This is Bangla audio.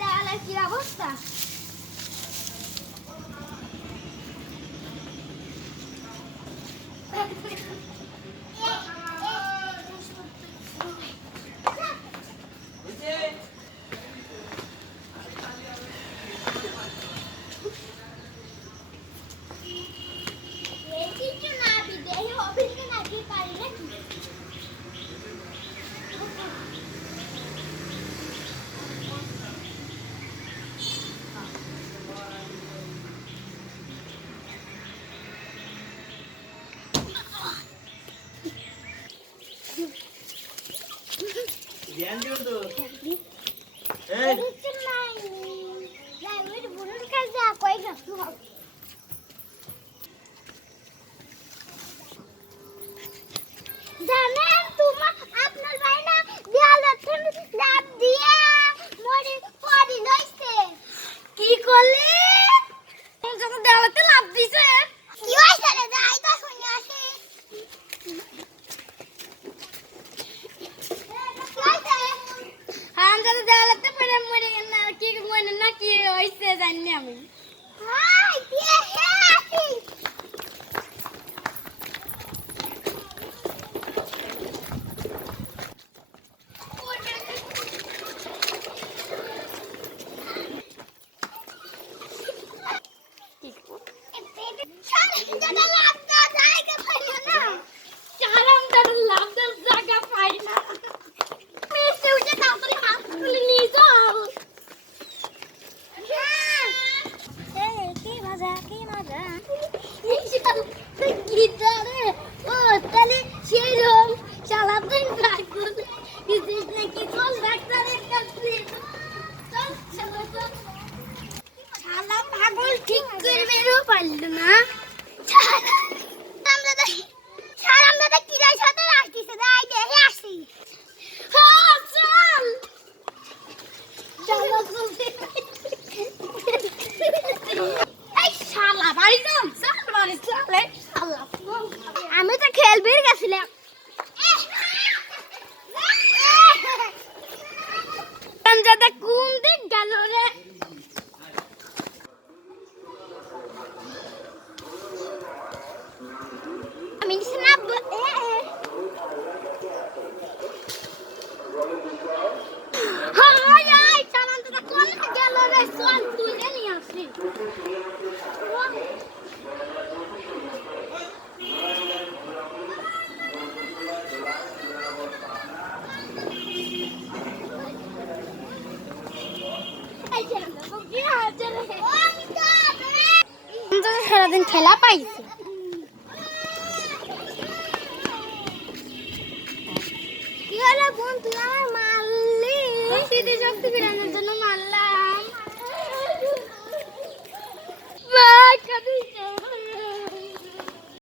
দেওয়ালের কি অবস্থা? ধ্যান দিও তো এই লাইব্রেরি বুনুর কাছে কই গেছো? জানেন তোমার আপনার ভাই না দেয়ালের থেকে লাফ দিয়া মরে পড়ি লইছে। কি করলি? তুমি যখন দেয়ালেতে লাফ দিছে কি হইছে রে? যাই তো শুনি আসি। হাম যখন দেয়ালেতে পড়ে মরে গেল না কি মনে না কি হইছে জানি আমি। হাই কি হে আসি। ঠিক করে বেরো পারলো না। আমরা কি রাই সাথে আসতেছে যাই দেখে আসি। হ্যাঁ চল চলো জলদি। এই শালা বাড়ি যাও চল বাড়ি চলে শালা। আমি তো খেলবে গেছিলাম। আমজাদা কোন দিক গেল রে? আমি না হাই হাই চালান তো কোন গেল রে? চল তুলে নিয়ে আসি। সারাদিন খেলা পাইছে। কি হলো বোন তুই আমার মারলি? শক্তি ফেরানোর জন্য মারলাম।